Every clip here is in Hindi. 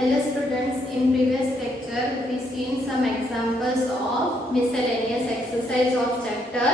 Hello students, in previous lecture we seen some examples of miscellaneous exercise of chapter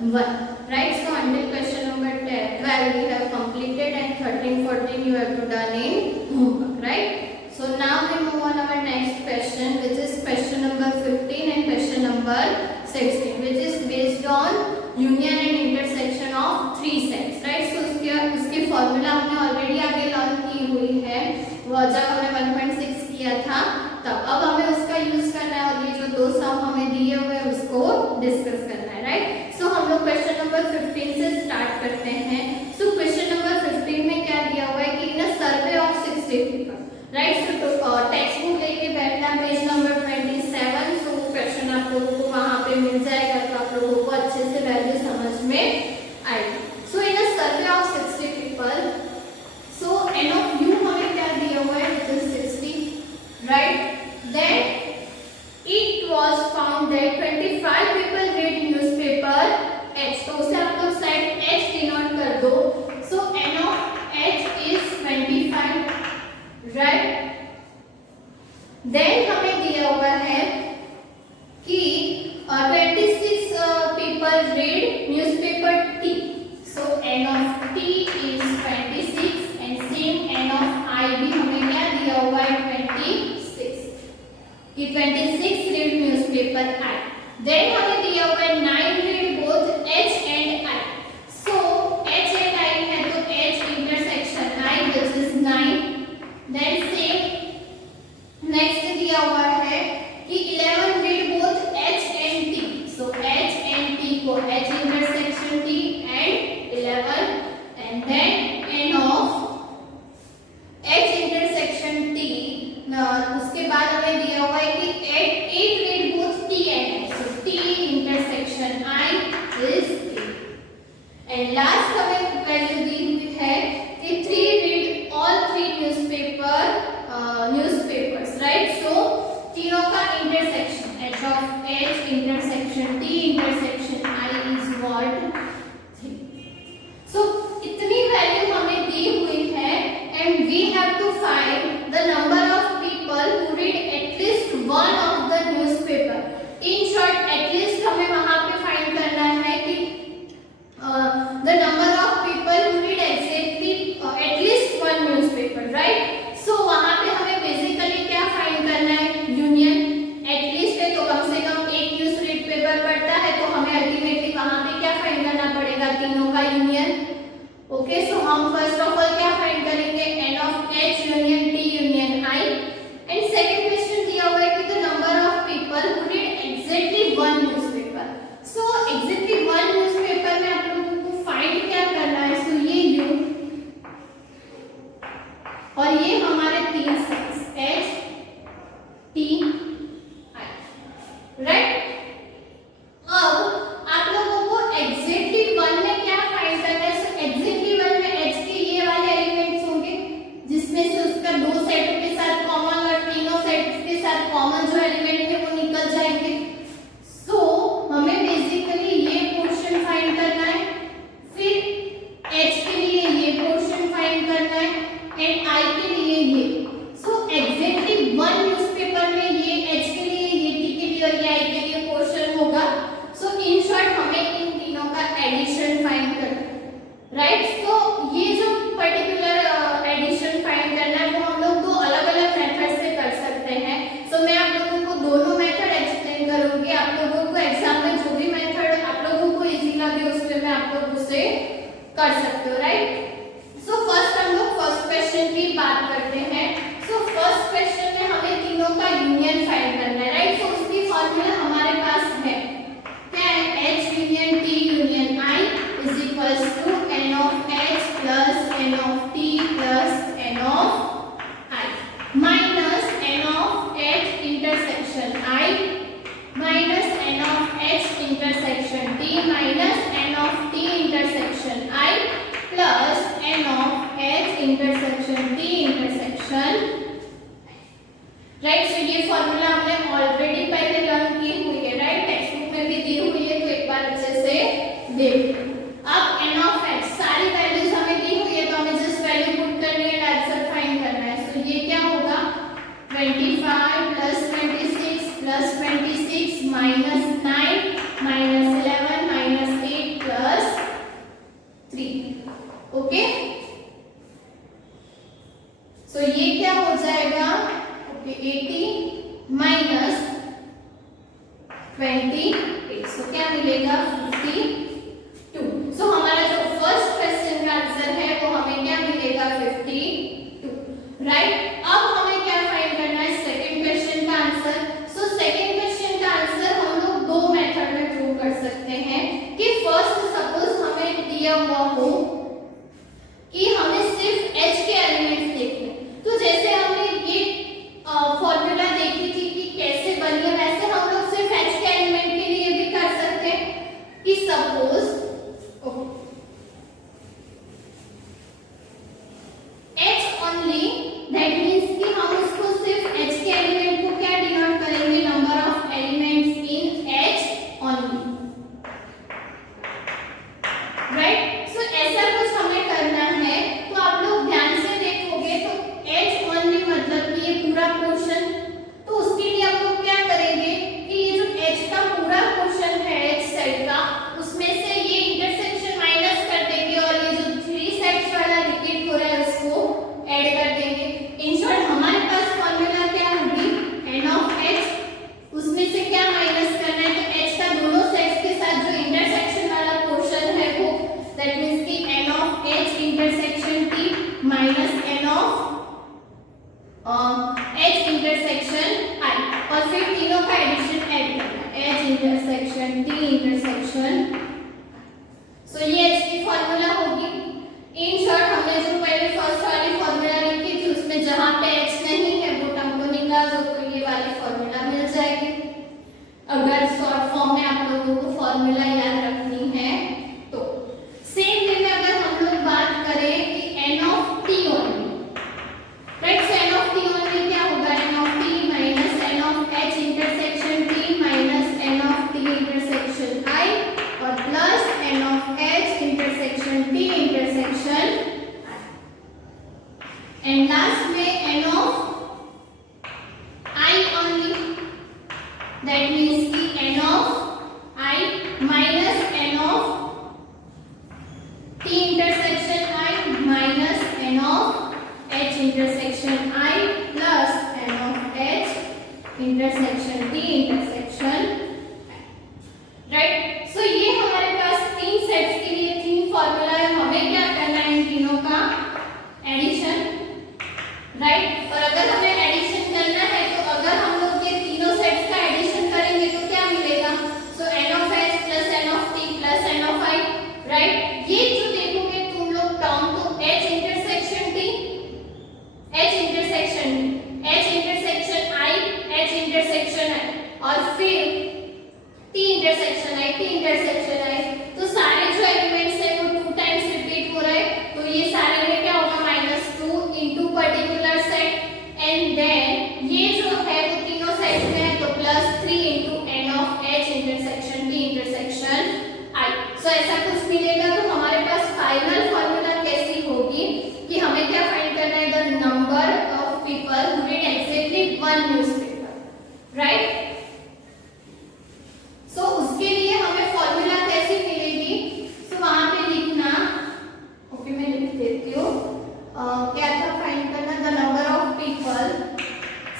1. Right, so until question number 12 we have completed and 13, 14 you have to done in homework, right? So now we move on our next question, which is question number 15 and question number 16, which is based on union and intersection of three sets, right? So उसकी फॉर्मूला हमने ऑलरेडी आगे लर्न की हुई है, वो जब हमने 1.6 किया था तब। अब हमें उसका यूज करना है और ये जो दो सम हमें दिए हुए हैं उसको डिस्कस करना है, राइट? सो हम लोग क्वेश्चन नंबर 15 से स्टार्ट करते हैं। सो क्वेश्चन नंबर 15 में क्या दिया हुआ है कि in a survey of 60 people, right? So text book लेके बैठना, पेज नंबर 27। सो क्वेश्चन आप लोगों को वहां पे मिल जाएगा, तो आप लोगों को अच्छे से वैल्यू समझ में आएगी। So in a survey of 60 people, so n of U हमें क्या दिया हुआ है, which is 60, right? Then it was found that 25 people read newspaper H, तो उसे आप लोग साइड H डिनोट कर दो। सो n of H is 25, right? Then हमें दिया हुआ है कि 26 people read newspaper T, so n of T is 26 and same n of I भी हमें क्या दिया हुआ है 26, कि 26 read newspaper I। Then हमें दिया हुआ है 9 read both H and I, so H and I है तो H intersection I which is 9। Then same next दिया हुआ है कि 11 read both H and T, so H and T को H intersection T and 11। and then n of H intersection T, उसके बाद हमें दिया हुआ है कि 8 read both T and I, so T intersection I is 8। and last हमें वैल्यू दी हुई है कि 3 read all 3 newspapers, right? so तीनों का intersection H of H intersection T intersection I is what 3। so इतनी वैल्यू हमें दी हुई है and we have to find the number of people who read at least one of the newspaper। in short at least हमें वहां पे फाइंड करना है कि the number of people who read exactly at least one newspaper, right? so वहां पे हमें बेसिकली क्या फाइंड करना है, यूनियन। at least है तो कम से कम एक न्यूज़ रीड पेपर पढ़ता है, तो हमें अल्टीमेटली वहां पे क्या फाइंड करना पड़ेगा, तीनों का यूनियन। ओके, सो हम फर्स्ट ऑफ ऑल क्या फाइंड करेंगे, n of H union T union I। And second question दिया हुआ है कि the number of people who read exactly one newspaper. So exactly one newspaper में आप लोगों को फाइंड क्या करना है, सो ये U और ये हमारे तीन sets H T I, right? अब आप लोगों को एग्जैक्टली वन में क्या फाइंड करना है, सो एग्जैक्टली वन में H के ये वाले एलिमेंट्स होंगे जिसमें से उसका दो सेटों के साथ कॉमन और तीनों सेट्स के साथ कॉमन जो एलिमेंट है वो निकल जाएंगे। सो हमें बेसिकली ये पोर्शन फाइंड करना है, फिर H के लिए ये पोर्शन फाइंड करना है एंड I के लिए ये। सो एग्जैक्टली वन न्यूज़पेपर में ये H के लिए, ये T के लिए और ये I के लिए पोर्शन होगा। सो इन शॉर्ट हमें इन तीनों का एडिशन फाइंड करना है, राइट? सो ये जो पर्टिकुलर एडिशन फाइंड करना है वो हम लोग दो अलग अलग मेथड से कर सकते हैं। सो मैं आप लोगों को दोनों मेथड एक्सप्लेन करूंगी। आप लोगों को एग्जाम में जो भी मेथड आप लोगों को इजी लगे उसमें मैं आप लोग उसे कर सकते हो, राइट? सो फर्स्ट हम लोग फर्स्ट क्वेश्चन की बात करते हैं। सो फर्स्ट क्वेश्चन में हमें तीनों का यूनियन फाइंड करना है, राइट? सो उसकी फॉर्मूला हमारे पास है, क्या है, H union T union I is equals to n of H plus n of T plus n of I minus n of H intersection I minus n of H intersection T minus n of T intersection I plus n of H intersection T intersection, right? So ये फॉर्मूला हमने ऑलरेडी पहले लर्न की हुई है, राइट? टेक्स्ट बुक में भी दी हुई है, तो एक बार अच्छे से देख। अब n of H सारी वैल्यूज हमें दी हुई है, तो हमें जस्ट वैल्यू पुट करनी है, आंसर फाइंड करना है। सो ये क्या होगा, -9 -11 -8 प्लस 3। ओके, सो ये क्या हो जाएगा? ओके, 80 माइनस 28, सो क्या मिलेगा? 52। सो हमारा जो फर्स्ट क्वेश्चन का आंसर है वो हमें क्या मिलेगा? 52, राइट। अब हमें क्या फाइंड करना है? सेकंड क्वेश्चन का आंसर। सो सेकंड क्वेश्चन का आंसर हम लोग दो मेथड में प्रूव कर सकते हैं कि फर्स्ट सपोज हमें दिया हुआ हो कि हमें सिर्फ h के एलिमेंट्स देखने, तो जैसे हमने ये फॉर्मूला देखी थी कि कैसे बनी है, वैसे हम लोग सिर्फ h के एलिमेंट के लिए भी कर सकते हैं कि suppose h only, that means कि हम उसको सिर्फ h के एलिमेंट को क्या डिनोट करेंगे? Number of elements in h only, right. So ऐसा कुछ हमें करना है, तो आप लोग ध्यान से देखोगे तो h ओनली मतलब कि ये पूरा पोर्शन, तो उसके लिए हम लोग क्या करेंगे कि ये जो h का पूरा पोर्शन है h साइड का, उसमें से ये इंटरसेक्शन माइनस कर देंगे और ये जो 3 साइड्स वाला रिपीट हो रहा है उसको ऐड कर देंगे। इन शॉर्ट हमारे पास फॉर्मूला क्या होगी? n ऑफ h, उसमें से क्या माइनस करना है? तो h का दोनों साइड्स के साथ जो इंटरसेक्शन वाला पोर्शन है वो, दैट मींस कि n of h intersection t minus n of h intersection i, और फिर तीनों का एडिशन ऐड करना है, h इंटरसेक्शन t इंटरसेक्शन। सो ये h की फॉर्मूला होगी। इन शॉर्ट हमने जो पहले फर्स्ट वाली फॉर्मूला लिखी थी उसमें जहां पे h नहीं है वो टर्म को निकाल दो तो ये वाली फॉर्मूला मिल जाएगी। अगर शॉर्ट फॉर्म में आप लोगों को फॉर्मूला याद रखनी है तो सेम वे में अगर हम लोग बात करें कि n of t only, right, so n of t only क्या होगा? n of t minus n of h intersection t minus n of t intersection i और plus n of h intersection t intersection i, and last में n of i only, that means कि n of i minus n of t intersection i minus n of h intersection i plus n of h intersection t intersection, right. So ये हमारे पास तीन सेट्स के लिए तीन फॉर्मूला है, हमें क्या करना है? इन तीनों का एडिशन, राइट। और अगर हमें एडिशन करना है तो अगर हम लोग ये तीनों सेट्स का एडिशन करेंगे तो क्या मिलेगा? सो n of h plus n of t plus n of i, right. ये जो देखोगे तुम लोग टर्म तो h intersection t, h intersection i, h intersection i और फिर t इंटरसेक्शन i, तो सारे जो एलिमेंट्स है वो 2 टाइम्स रिपीट हो रहे हैं, तो ये सारे में क्या होगा? -2 into particular set, and then ये जो है वो तीनों सेट में है तो +3 into n of h intersection t intersection i। सो ऐसा कुछ मिलेगा। तो हमारे पास फाइनल फॉर्मूला कैसी होगी कि हमें क्या फाइंड करना है? The number of people who read exactly one newspaper, right. So उसके लिए हमें फॉर्मूला कैसी मिलेगी? सो वहां पे लिखना, ओके मैं लिख देती हूँ, क्या था फाइंड करना? The number of people,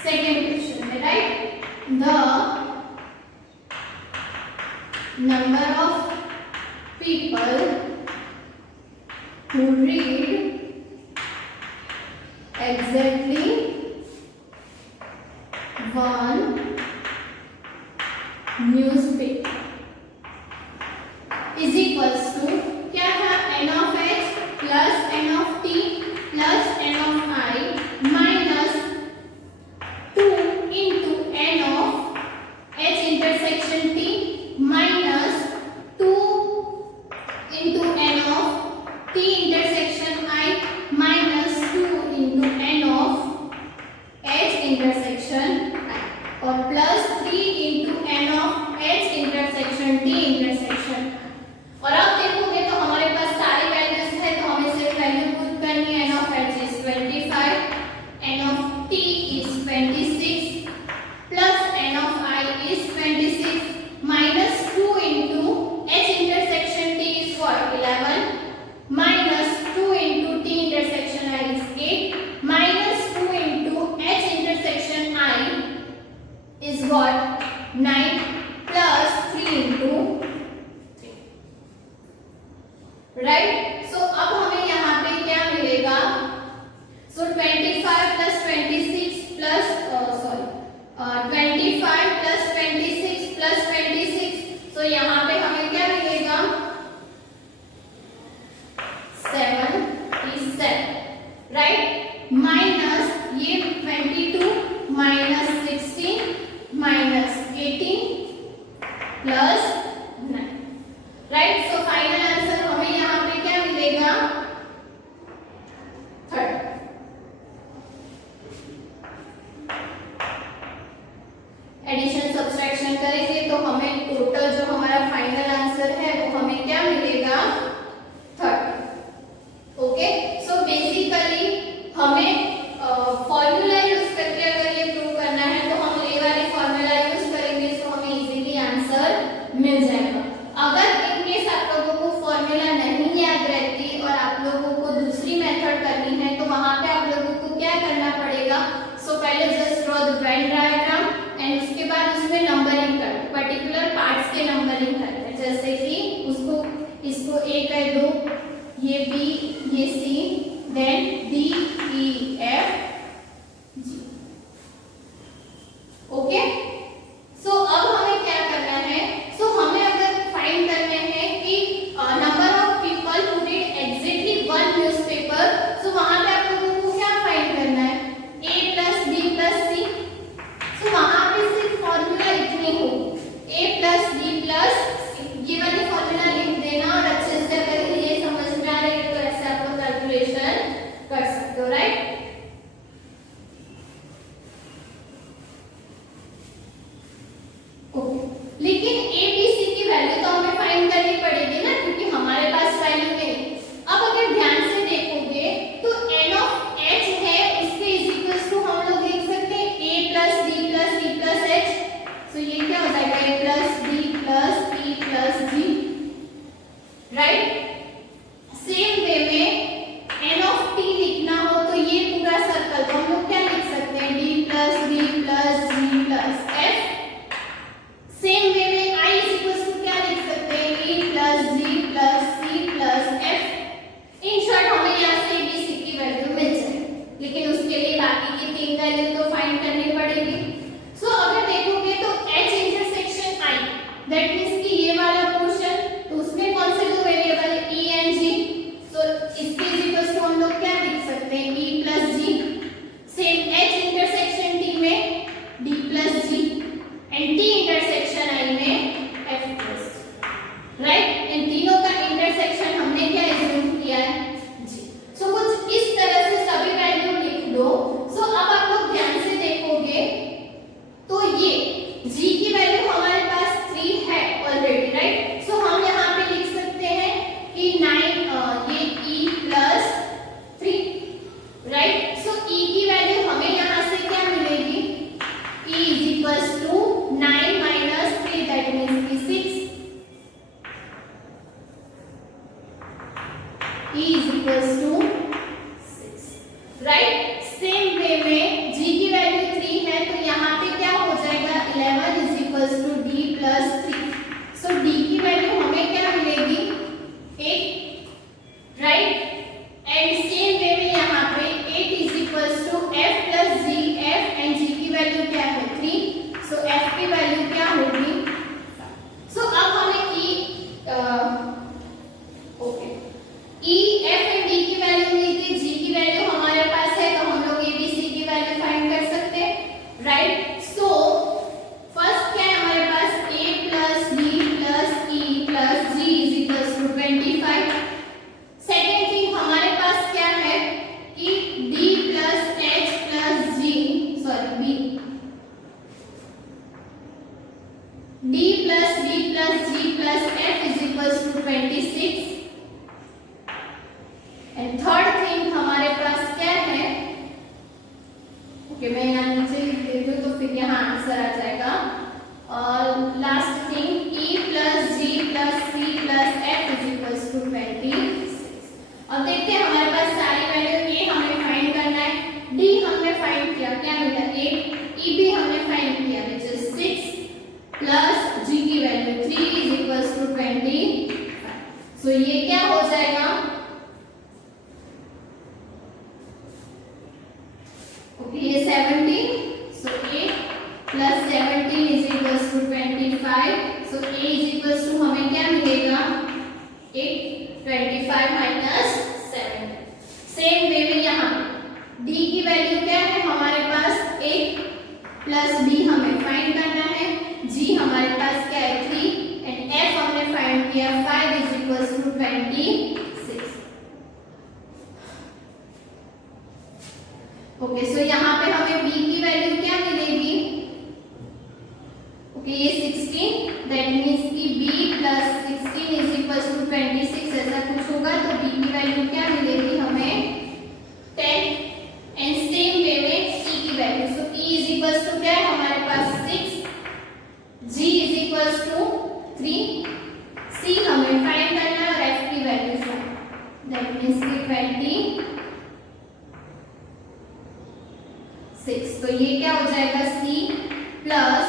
second question में, right, the number of people who read exactly one newspaper is equals to क्या था? n of h plus n of t plus n of i minus 2 into n of h intersection t minus 2 into n of t intersection i minus 2 into n of h intersection i और plus 3 into n of h intersection t intersection. और अब देखोगे तो हमारे पास सारी वैल्यूज है तो हमें सिर्फ वैल्यू पुट करनी है। n of h is 25, n of t is 26 plus n of i is 26 plus 9, right. So final answer हमें यहाँ पे क्या मिलेगा 30। एडिशन सब्सट्रैक्शन करेंगे तो हमें टोटल जो हमारा फाइनल आंसर है वो हमें क्या मिलेगा 30। ओके, सो बेसिकली हमें फॉर्मूला यूज करके अगर ये प्रूव करना है तो हम ये वाली फॉर्मूला यूज करेंगे, तो हमें इजीली आंसर मिल जाएगा। अगर इनकेस आप लोगों को फॉर्मूला नहीं याद रहती और आप लोगों को दूसरी मेथड करनी है तो वहां पे आप लोगों को क्या करना पड़ेगा, सो पहले just draw the Venn diagram and उसके बाद उसमें नंबरिंग कर, पर्टिकुलर पार्ट्स के नंबरिंग करते हैं, जैसे कि उसको इसको ए कह दो, ये बी, ये सी, देन डी, ई, एफ, जी। ओके, सो अब हमें क्या करना है, सो हमें अगर फाइंड करना है कि number of people who read exactly one newspaper, so वहां पे आप लोगों को क्या फाइंड करना है, a plus b plus c. So वहां पे सिर्फ फॉर्मूला इतनी हो, a plus b plus c, ये वाली फॉर्मूला लिख देना और अच्छे से अगर ये समझ में आ रही है तो ऐसे आप लोग कैलकुलेशन कर सकते हो, राइट। ओके, लेकिन a b c की वैल्यू तो हमें फाइंड करनी पड़ेगी ना, क्योंकि हमारे पास वैल्यू नहीं। अब अगर ध्यान से देखोगे तो n ऑफ h है, उसके इज इक्वल्स टू हम लोग लिख सकते हैं a plus b plus c plus h। सो ये क्या हो जाएगा a plus b plus e plus g, right. Same way में n ऑफ t लिखना हो तो ये पूरा सर्कल तो हम लोग क्या लिख सकते हैं d plus b plus g plus f। Same way में i इज इक्वल्स टू क्या लिख सकते हैं e plus g plus c plus f। In short हमें यहाँ से b c की वैल्यू मिल जाएगी, लेकिन उसके लिए बाकी की तीन वैल्यू तो फाइंड करनी पड़ेगी। सो अगर देखोगे तो h intersection i, that means कि ये वाला पोर्शन, तो उसमें कौन से दो वेरिएबल e एंड g, सो इसके इज इक्वल्स टू हम लोग क्या लिख सकते हैं e plus g। Same h intersection t में d plus g and t intersection i में f प्लस, राइट। इन तीनों का इंटरसेक्शन हमने क्या एज्यूम किया है g। सो कुछ इस तरह से सभी वैल्यू लिख दो। सो अब आप लोग ध्यान से देखोगे तो ये g की वैल्यू हमारे पास 3 है ऑलरेडी, राइट। सो हम यहाँ पे लिख सकते हैं कि 9 ये e plus 3, right. So e की वैल्यू हमें यहाँ से क्या मिलेगी, e is equals to 9 minus 3, that means कि 6। e is equals to 6, right. Same way में g की वैल्यू 3 है तो यहाँ पे क्या हो जाएगा 11 is equals to d plus 3। So d की वैल्यू हमें क्या मिलेगी 8, राइट। एंड सेम वे में यहाँ पे 8 is equals to f plus g, f and g की वैल्यू क्या है 3, सो f की वैल्यू क्या होगी। सो अब हमें okay e, f and d की वैल्यू मिल गई, g की वैल्यू हमारे पास है तो हम लोग a b c की वैल्यू फाइंड कर सकते हैं, राइट। सो फर्स्ट क्या है हमारे पास a plus b plus e plus g is equals to 25। Second thing हमारे पास क्या है कि d plus h plus g, sorry b, d plus b plus g plus f is equals to 26। And third thing हमारे पास क्या है, ओके मैं यहाँ नीचे लिख देती हूँ तो फिर यहाँ आंसर आ जाएगा। और last thing e plus g plus c plus f is equals to 26। अब देखते हैं हमारे पास सारी वैल्यू, a हमें फाइंड करना है, d हमने फाइंड किया क्या मिला 8, e भी हमने फाइंड किया विच इज 6 प्लस g की value 3 is equals to 25। So ये क्या हो जाएगा, ओके ये 17, so a plus 17 is equals to 25। So a is equals to हमें क्या मिलेगा 8, 25 माइनस 7। सेम वे में यहाँ d की वैल्यू क्या है हमारे पास 8 प्लस b हमें फाइंड करना है, g हमारे पास क्या है 3 we have 5 is equals to 26. Okay, सो यहाँ पे हमें b की वैल्यू क्या मिलेगी? ओके, ये 16, दैट मीन्स कि b plus 16 is equals to 26 ऐसा कुछ होगा, तो b की वैल्यू क्या मिलेगी हमें? 10. एंड सेम वे में c की value, so e is equals to क्या है हमारे पास? 6, g is equals to 3, c हमें फाइंड करना है और f की वैल्यू फाइंड, दैट मीन्स कि 26. तो ये क्या हो जाएगा? c plus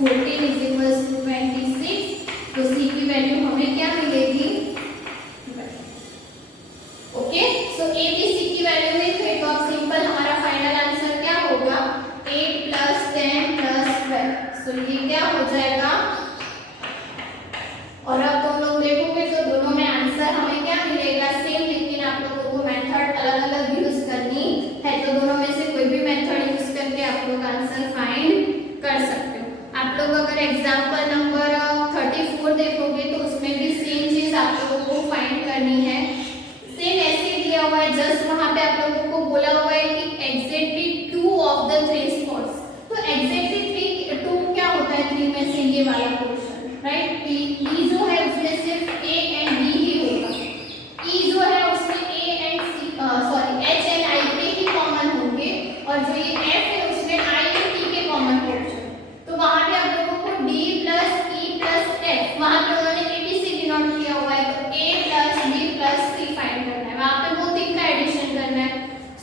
14 is equals to 26. तो c की वैल्यू हमें क्या मिलेगी? Okay, so a b c की वैल्यू में थे, तो अब सिंपल हमारा फाइनल आंसर क्या होगा? 8 प्लस 10 प्लस 12. सो ये क्या हो जाएगा? और अब तुम लोग देखोगे तो दोनों में आंसर हमें क्या मिलेगा? सेम, लेकिन आप लोगों को मेथड अलग अलग यूज करनी है, तो दोनों में से कोई भी मेथड यूज करके आप लोग आंसर फाइंड कर सकते हो. आप लोग अगर एग्जांपल नंबर 34 देखोगे तो उसमें भी सेम चीज आप लोगों को फाइंड करनी है. सेम ऐसे दिया हुआ है, जस्ट वहां पे आप लोगों को बोला हुआ है कि एग्जैक्टली 2 ऑफ द 3 स्पॉट्स. तो एग्जैक्टली 2 क्या होता है? 3 में से ये वाला पोर्शन, राइट? e जो है उसमें सिर्फ a एंड b ही होगा. e जो है उसमें a and c sorry h and i के ही कॉमन होंगे, और जो ये f है उसमें i एंड t के कॉमन पोर्शन. तो वहां पे आप लोगों को d plus e plus f, वहां पे उन्होंने a b c डिनोट किया हुआ है, तो a plus b plus c find करना है. वहां पे वो 3 का एडिशन करना है.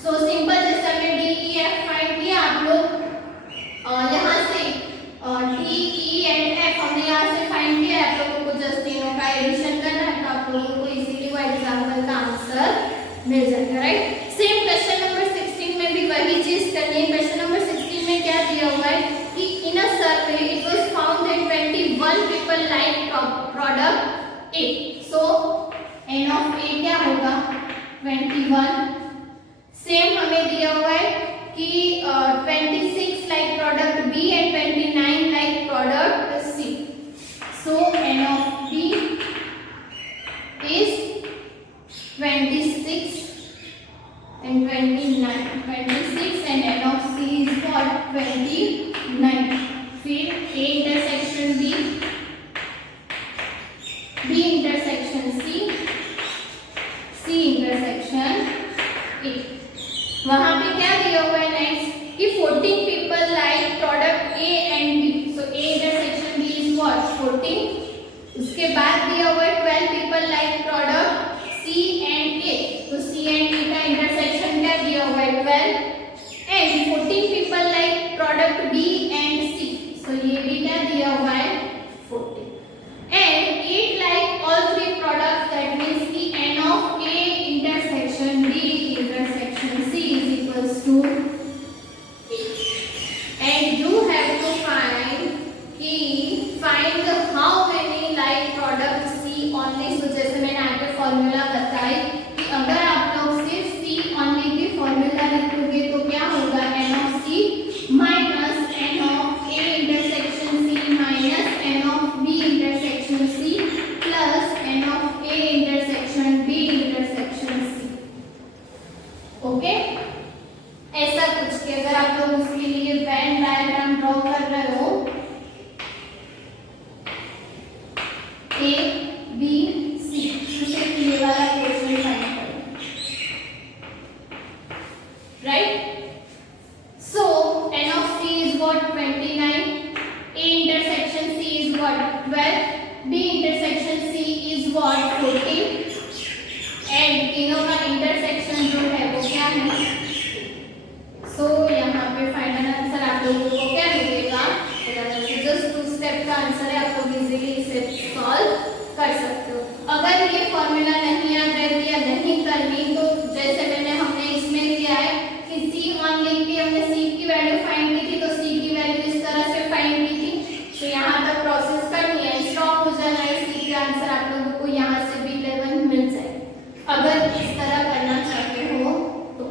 सो सिंपल, जैसे हमने d e f फाइंड किया, आप लोग यहाँ से d e एंड f हमने यहाँ से फाइंड किया, आप लोगों को जस्ट तीनों का एडिशन करना है, तो आप लोगों को इजीली वो एग्जांपल का आंसर मिल जाएगा, राइट? सेम क्वेश्चन नंबर 16 में भी वही चीज करनी है. क्वेश्चन नंबर 16 में क्या दिया हुआ है कि in a survey it was found that 21 people like product A. So n of A क्या होगा? 21. सेम हमें दिया हुआ है कि 26 like product B and 29 like product C. So n of B is 26 and 29. 26 and n of C is what? 29. फिर A intersection B, B intersection C, C intersection A. वहां पे क्या दिया हुआ है नेक्स्ट कि 14 people like product A and B. So A intersection B is what? 14. उसके बाद दिया हुआ है 12 people like product C and A. तो C and A का intersection क्या दिया हुआ है? 12. And 14 people like product B and C. So ये भी क्या दिया हुआ है? 14. And 8 like all 3 products, that means the n of A intersection B intersection C is equals to 8. And you have to find how many like product C only. So जैसे मैंने आगे फॉर्मूला बताई कि अगर आप लोग सिर्फ C only की फॉर्मूला लिखोगे तो क्या होगा? n of C minus n of A intersection C minus n of B intersection C plus n of A intersection B intersection C. Okay, ऐसा कुछ कि अगर आप लोग उसके लिए वेन डायग्राम ड्रॉ कर रहे हो, A B C, तो सिर्फ ये वाला पोर्शन फाइंड करो, right? So n of C is what? 29. A intersection C is what? 12. B intersection C is what? 14. And तीनों का इंटरसेक्शन जो है वो क्या है? सो यहाँ पे फाइनल आंसर आप लोगों को क्या मिलेगा? जस्ट 2 स्टेप का आंसर है, आप लोग इजीली इसे सॉल्व कर सकते हो. अगर ये फॉर्मूला नहीं याद रहती या नहीं करनी, तो जैसे हमने इसमें किया है कि C only की हमने C की वैल्यू फाइंड की थी, तो C की वैल्यू इस तरह से फाइंड की थी. तो यहाँ तक प्रोसेस करनी है, स्टॉप हो जाना है. C का आंसर आप लोगों को यहाँ से भी 11 मिल जाए अगर इस तरह करना चाहते हो तो,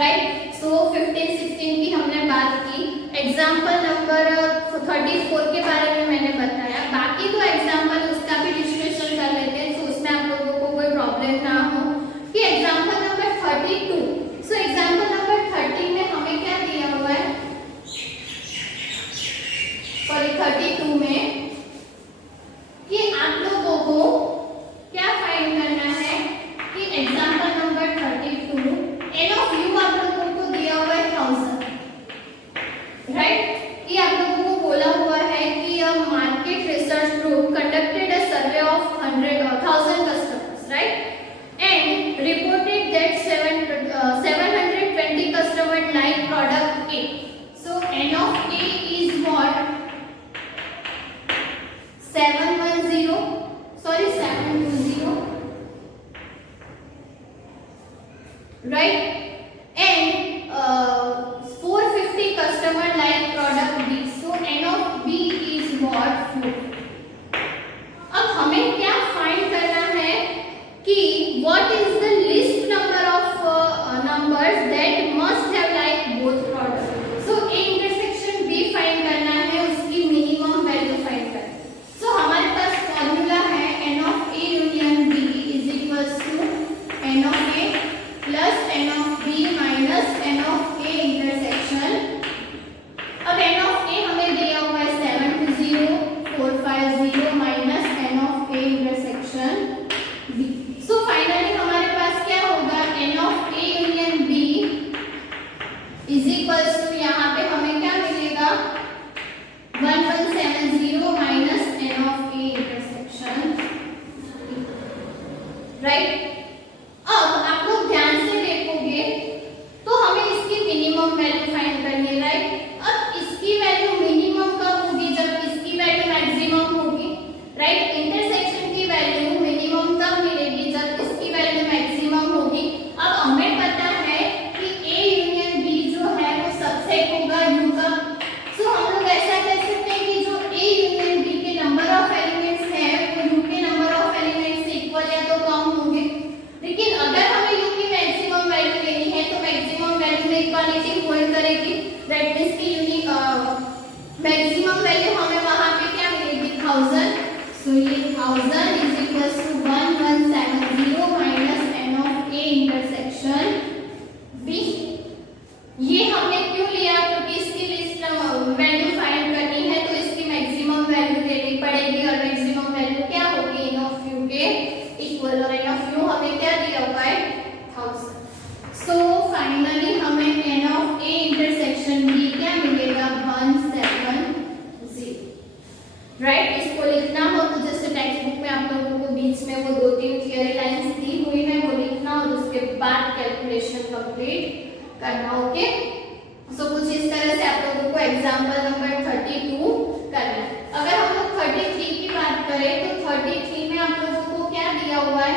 राइट? सो 15 16 की हमने बात की. एग्जाम्पल नंबर 34 के बारे में मैंने बताया, बाकी तो एग्जाम्पल उसका भी डिस्कशन कर लेते हैं, तो उसमें आप लोगों को कोई प्रॉब्लम ना हो। कि example number 32, so example number 30 में हमें क्या दिया हुआ है, सॉरी 32 में, कि आप लोगों को क्या फाइंड करना है, कि example number 32 any of you आप लोगों को दिया हुआ है 1000, राइट। ये आप लोगों को बोला हुआ है कि market research group conducted a survey of 1000 customers, right, and reported that 720 customer like product A. So N of A is what? 720, sorry 720, right, and 450 customer like product B. So N of B is what? 4. अब हमें क्या फाइंड करना है कि what is the least number of numbers that must have like both products. So A intersection B find करना है, उसकी मिनिमम वैल्यू फाइंड करना है। So हमारे पास फॉर्मूला है N of A union B is equals to N of A plus N of B minus N of A intersection। अब N of A हमें दिया हुआ है 720, 450 minus N of A intersection B। So finally हमारे पास क्या होगा, N of A union B is equals to, यहाँ पे हमें क्या मिलेगा, 1170 minus N of A intersection, right. अब आप लोग ध्यान से देखोगे तो हमें इसकी मिनिमम वैल्यू फाइंड करनी है, राइट। अब इसकी वैल्यू मिनिमम कब होगी, जब इसकी वैल्यू मैक्सिमम होगी, राइट। इंटरसेक्शन की वैल्यू मिनिमम तब मिलेगी जब इसकी वैल्यू मैक्सिमम होगी। अब हमें पता है कि A यूनियन B जो है वो सबसेट होगा U का। सो हम लोग ऐसा कह सकते हैं कि जो A यूनियन B के नंबर ऑफ एलिमेंट्स है वो U के नंबर ऑफ एलिमेंट्स से इक्वल या तो कम होंगे। लेकिन अगर हमें U की मैक्सिमम वैल्यू लेनी है तो मैक्सिमम वैल्यू में इक्वालिटी होल्ड करेगी, दैट मींस की यूनिक मैक्सिमम वैल्यू हमें वहां पे क्या मिलेगी, 1000। सो ये 1000 इज इक्वल्स टू 1170 minus N of A intersection B। ये हमने क्यों लिया, क्योंकि इसकी लिस्ट वैल्यू फाइंड करनी है तो इसकी मैक्सिमम वैल्यू लेनी पड़ेगी, और मैक्सिमम वैल्यू क्या होगी, N of U के इक्वल, और N of U हमें क्या दिया हुआ है, 1000। सो फाइनली हमें N of A intersection B क्या मिलेगा, 170, राइट। इसको लिखना हो तो जैसे टेक्स्ट बुक में आप लोगों को बीच में वो 2-3 थियरी लाइंस दी हुई है वो लिखना, और उसके बाद कैलकुलेशन कंप्लीट करना, ओके। सो कुछ इस तरह से आप लोगों को एग्जांपल नंबर 32 करना है। अगर हम लोग 33 की बात करें तो 33 में आप लोगों को क्या दिया हुआ है,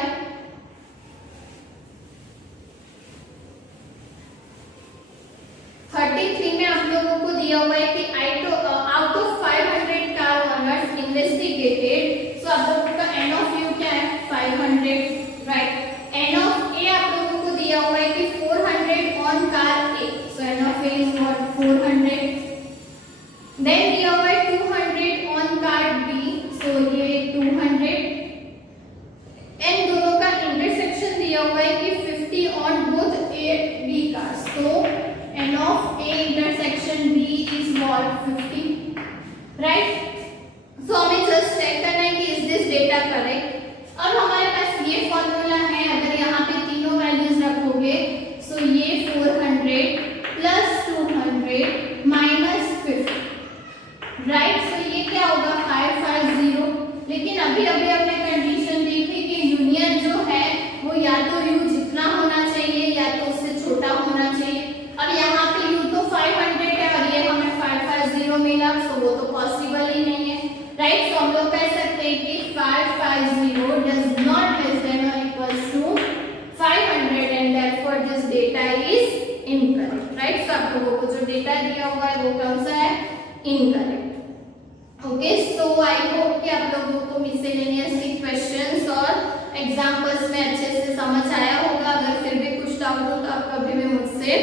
33 में आप लोगों को दिया हुआ है कि out of 500 car owners investigated. So आप लोगों का N of U क्या है, 500, राइट। N of A आप लोगों को दिया हुआ है कि 400 on car A। So N of A is what, 400। Then दिया हुआ है 200 ऑन कार B। सो ये 200। एंड दोनों का इंटरसेक्शन दिया हुआ है कि 50 on both A B cars. तो N of A intersection B is what, 50, right? So हमें जस्ट चेक करना है कि इज दिस डेटा करेक्ट। अब हमारे पास ये फॉर्मूला है, अगर यहाँ पे तीनों वैल्यूज रखोगे, सो ये 400 प्लस 200 माइनस 50, राइट। सो ये क्या होगा, 550। लेकिन अभी अभी हमने कंडीशन दी थी कि यूनियन जो है वो या तो U जितना होना चाहिए या तो उससे छोटा होना चाहिए। अब यहाँ पे U तो 500 है और ये हमें 550 मिला, सो वो तो पॉसिबल ही नहीं है, राइट। सो हम लोग कह सकते हैं कि 550 डज नॉट लेस देन और equals to 500 and therefore this data is incorrect, right. So आप लोगों को जो डेटा दिया हुआ है वो कौन सा है, incorrect, okay. So I hope कि आप लोगों को मिसलेनियस के क्वेश्चंस और एग्जांपल्स में अच्छे से समझ आया होगा। अगर फिर भी कुछ डाउट हो तो आप कभी भी मुझसे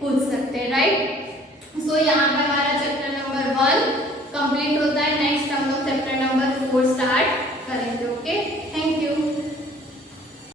पूछ सकते हैं, राइट। सो यहाँ पे हमारा कंप्लीट होता है, नेक्स्ट हम लोग चैप्टर नंबर 4 स्टार्ट